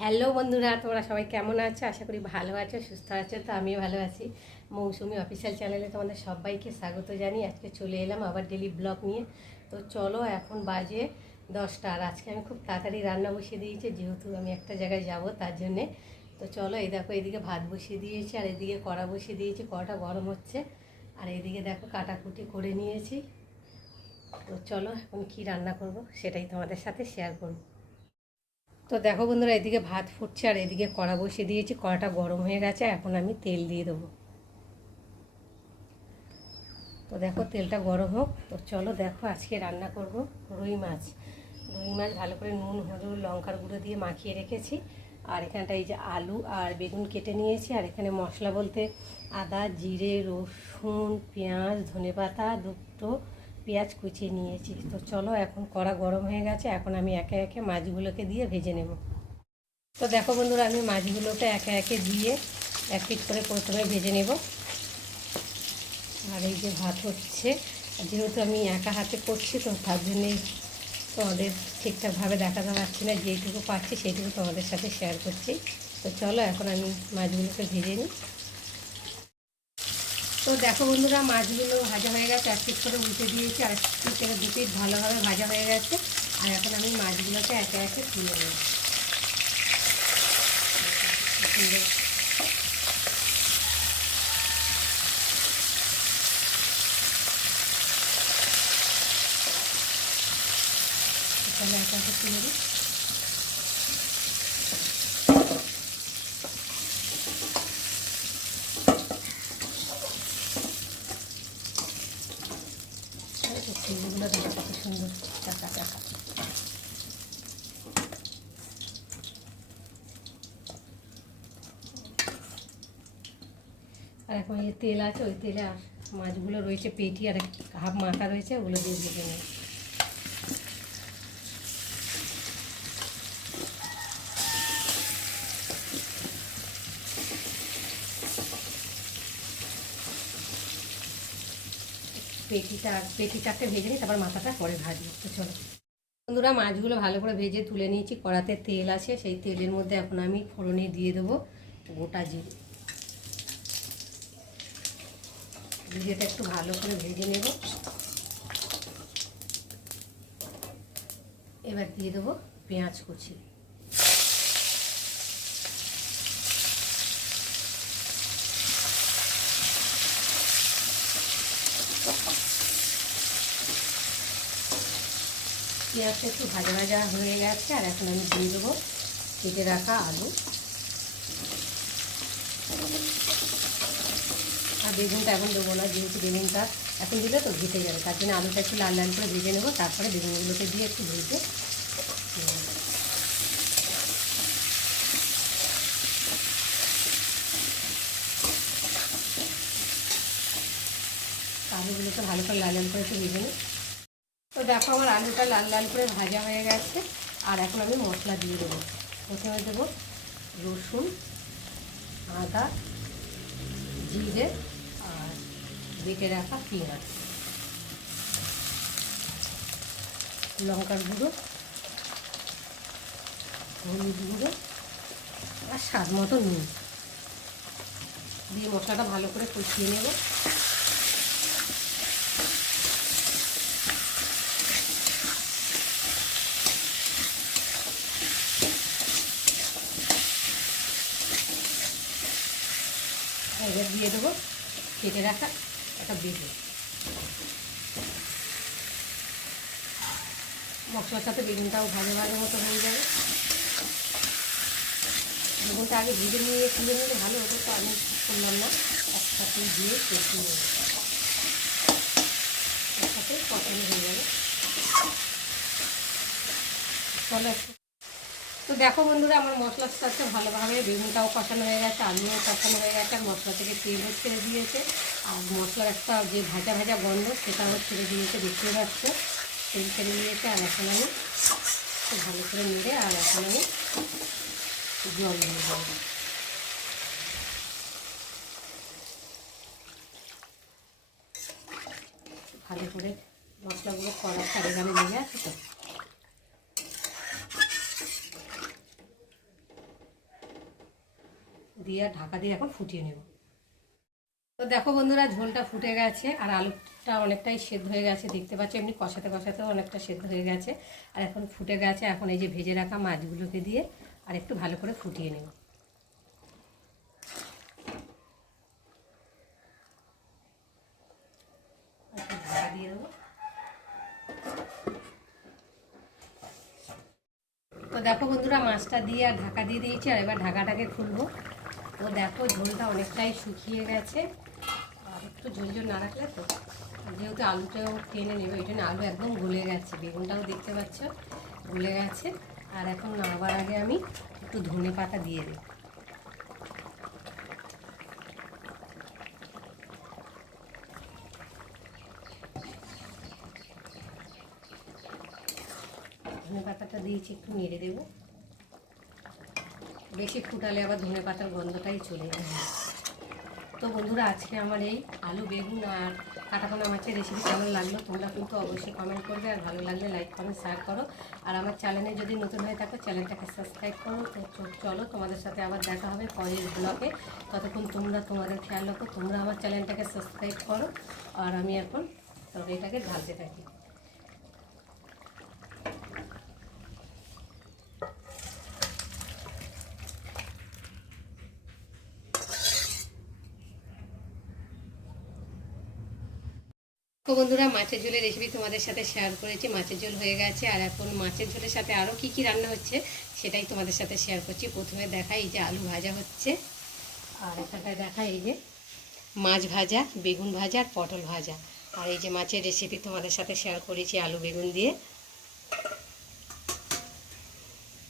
Hello বন্ধুরা, তোমরা সবাই কেমন আছো? আশা করি ভালো আছো, সুস্থ আছো। তো আমিও ভালো আছি। মৌসুমি অফিসিয়াল চ্যানেলে তোমাদের সবাইকে স্বাগত জানিয়ে আজকে চলে এলাম আবার ডেলি ব্লগ নিয়ে। তো চলো, এখন বাজে 10টা। আর আজকে আমি খুব তাড়াতাড়ি রান্না বসিয়ে দিয়েছি, যেহেতু আমি একটা জায়গায় যাব তার জন্যে। তো চলো, এই দেখো, এদিকে ভাত বসিয়ে দিয়েছি আর এদিকে কড়া বসিয়ে দিয়েছি। কড়াটা গরম হচ্ছে আর এদিকে দেখো কাটাকুটি করে নিয়েছি। তো চলো, এখন কি রান্না করব সেটাই তোমাদের সাথে শেয়ার করব। তো দেখো বন্ধুরা, এদিকে ভাত ফুটছে আর এদিকে কড়া বসিয়ে দিয়েছি। কড়াটা গরম হয়ে গেছে, এখন আমি তেল দিয়ে দেবো। তো দেখো, তেলটা গরম হোক। তো চলো, দেখো আজকে রান্না করব রুই মাছ। রুই মাছ ভালো করে নুন, হলুদ, লঙ্কার গুঁড়ো দিয়ে মাখিয়ে রেখেছি। আর এখানটা এই যে আলু আর বেগুন কেটে নিয়েছি। আর এখানে মশলা বলতে আদা, জিরে, রসুন, পেঁয়াজ, ধনেপাতা, দুটো পেঁয়াজ কুচিয়ে নিয়েছি। তো চলো, এখন কড়া গরম হয়ে গেছে, এখন আমি একে একে মাছগুলোকে দিয়ে ভেজে নেব। তো দেখো বন্ধুরা, আমি মাছগুলোকে একে একে দিয়ে এক পিট করে প্রথমে ভেজে নেব। আর এই যে ভাত হচ্ছে, যেহেতু আমি একা হাতে করছি তো তার জন্যেই তোমাদের ঠিকঠাকভাবে দেখাতে পারছি না। যেইটুকু পাচ্ছি সেইটুকু তোমাদের সাথে শেয়ার করছি। তো চলো, এখন আমি মাছগুলোকে ভেজে নিই। তো দেখো বন্ধুরা, মাছগুলো ভাজা হয়ে গেছে, এক পিট করে উল্টে দিয়েছি। আর পিট থেকে দু পিট ভালোভাবে ভাজা হয়ে গেছে। আর এখন আমি মাছগুলোকে একে একে তুলে নেব। সুন্দর তাহলে একে একে তুলে দিই। চিংড়িগুলো দেখো কত সুন্দর চাকা চাকা। আর এখন এই তেল আছে, ওই তেলে আর মাছগুলো রয়েছে, পেটি আর হাফ মাথা রয়েছে, ওগুলো দিয়ে ভেজে নেব। পেটিটাকে ভেজে নিই, তারপর মাথাটা পরে ভাজবো। তো চলো বন্ধুরা, মাছগুলো ভালো করে ভেজে তুলে নিয়েছি। কড়াতে তেল আছে, সেই তেলের মধ্যে এখন আমি ফোড়নে দিয়ে দেবো গোটা জিরে। জিরেটা একটু ভালো করে ভেজে নেব। এবার দিয়ে দেবো পেঁয়াজ কুচি। পেঁয়াজটা একটু ভাজা ভাজা হয়ে গেছে, আর এখন আমি দিয়ে দেবো কেটে রাখা আলু। আর বেগুনটা এখন দেবো না, যেহেতু বেগুনটা এখন দিলে তো ঘেটে যাবে, তার জন্য আলুটা একটু লাল লাল করে ভেজে নেবো, তারপরে বেগুনগুলোকে দিয়ে একটু ভেজে আলুগুলোকে ভালো করে লাল লাল করে একটু ভেজে নিই। তো দেখো, আমার আলুটা লাল লাল করে ভাজা হয়ে গেছে। আর এখন আমি মশলা দিয়ে দেবো। প্রথমে দেবো রসুন, আদা, জিরে আর বেটে রাখা পেঁয়াজ, লঙ্কার গুঁড়ো, হলুদ গুঁড়ো আর স্বাদ মতো নুন দিয়ে মশলাটা ভালো করে কষিয়ে নেব। এবার দিয়ে দেবো কেটে রাখা একটা বেগুন। মশলার সাথে বেগুনটাও ভালো ভালো মতো হয়ে যাবে। বেগুনটা আগে ভেজে নিয়ে তুলে নিলে ভালো হতো, তো আমি করলাম না, একসাথে দিয়ে কষিয়ে নেব। একসাথে কষানো হয়ে যাবে। চলো, তো দেখো বন্ধুরা, আমার মশলার সাথে ভালোভাবে বেগুনটাও কষানো হয়ে গেছে, আলুও কষানো হয়ে গেছে, আর মশলা থেকে তেলও ছেড়ে দিয়েছে। আর মশলার একটা যে ভাজা ভাজা গন্ধ, সেটাও ছেড়ে দিয়েছে, দেখতে পাচ্ছ তেল ছেড়ে দিয়েছে। আর এখন আমি ভালো করে নেড়ে আর এখন আমি জল দিয়ে দেবো। ভালো করে মশলাগুলো কড়া ছাড়ে গামে লেগে আছে তো। দিয়ে ঢাকা দিয়ে এখন ফুটিয়ে নেব। তো দেখো বন্ধুরা, ঝোলটা ফুটে গেছে আর আলুটা অনেকটাই সেদ্ধ হয়ে গেছে, দেখতে পাচ্ছ এমনি কষাতে কষাতেও অনেকটা সেদ্ধ হয়ে গেছে। আর এখন ফুটে গেছে, এখন এই যে ভেজে রাখা মাছগুলোকে দিয়ে আর একটু ভালো করে ফুটিয়ে নেব। ঢাকা দিয়ে দেবো। তো দেখো বন্ধুরা, মাছটা দিয়ে আর ঢাকা দিয়ে দিয়েছি, আর এবার ঢাকাটাকে খুলবো। তো দেখো ঝোলটা অনেকটাই শুকিয়ে গেছে, আর একটু ঝোল ঝোল না রাখলে তো, যেহেতু আলুটাও টেনে নেবে ওই জন্য আলু একদম গলে গেছে, বেগুনটাও দেখতে পাচ্ছ গলে গেছে। আর এখন নামাবার আগে আমি একটু ধনে পাতা দিয়ে দিই। ধনে পাতাটা দিয়েছি, একটু নেড়ে দেবো। বেশি ফুটালে আবার ধনে পাতার গন্ধটাই চলে যাবে। তো বন্ধুরা, আজকে আমার এই আলু বেগুন আর কাটাপোনা মাছের রেসিপি কেমন লাগলো তোমরা কিন্তু অবশ্যই কমেন্ট করবে, আর ভালো লাগলে লাইক কমেন্ট শেয়ার করো। আর আমার চ্যানেলে যদি নতুন হয়ে থাকো চ্যানেলটাকে সাবস্ক্রাইব করো। তো চলো, তোমাদের সাথে আবার দেখা হবে পরের ব্লগে। ততক্ষণ তোমরা তোমাদের খেয়াল রাখো, তোমরা আমার চ্যানেলটাকে সাবস্ক্রাইব করো। আর আমি এখন তরকারিটাকে ঢালতে থাকি। তো বন্ধুরা, মাছের ঝোলের রেসিপি তোমাদের সাথে শেয়ার করেছি। মাছের ঝোল হয়ে গেছে, আর এখন মাছের ঝোলের সাথে আরও কি কি রান্না হচ্ছে সেটাই তোমাদের সাথে শেয়ার করছি। প্রথমে দেখাই এই যে আলু ভাজা হচ্ছে, আর এখানটায় দেখাই এই যে মাছ ভাজা, বেগুন ভাজা আর পটল ভাজা। আর এই যে মাছের রেসিপি তোমাদের সাথে শেয়ার করেছি আলু বেগুন দিয়ে।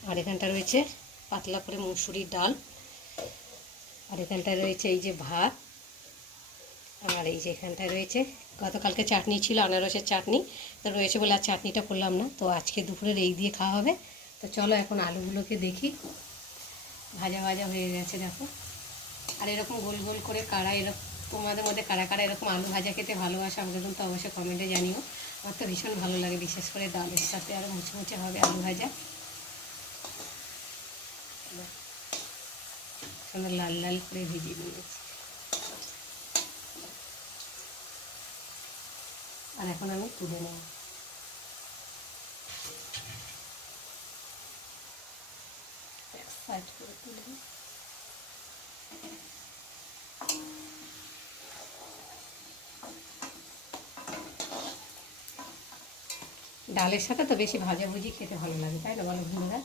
আর এখানটা রয়েছে পাতলা করে মুসুরির ডাল, আর এখানটায় রয়েছে এই যে ভাত, আর এই যে এখানটায় রয়েছে গতকালকে চাটনি ছিল, আনারসের চাটনি তো রয়েছে বলে আর চাটনিটা করলাম না। তো আজকে দুপুরের এই দিয়ে খাওয়া হবে। তো চলো এখন আলুগুলোকে দেখি, ভাজা ভাজা হয়ে গেছে দেখো। আর এরকম গোল গোল করে কারা এরকম তোমাদের মধ্যে কারা কারা এরকম আলু ভাজা খেতে ভালোবাসে আমাকে কিন্তু অবশ্যই কমেন্টে জানিও। আমার তো ভীষণ ভালো লাগে, বিশেষ করে ডালের সাথে আরও মুচমুচে হবে আলু ভাজা, সুন্দর লাল লাল করে ভেজে নিয়েছি। আর এখন আমি তুলে নেব। সাইড করে তুলে ডালের সাথে তো বেশি ভাজাভুজি খেতে ভালো লাগে, তাই না বলো বন্ধুরা?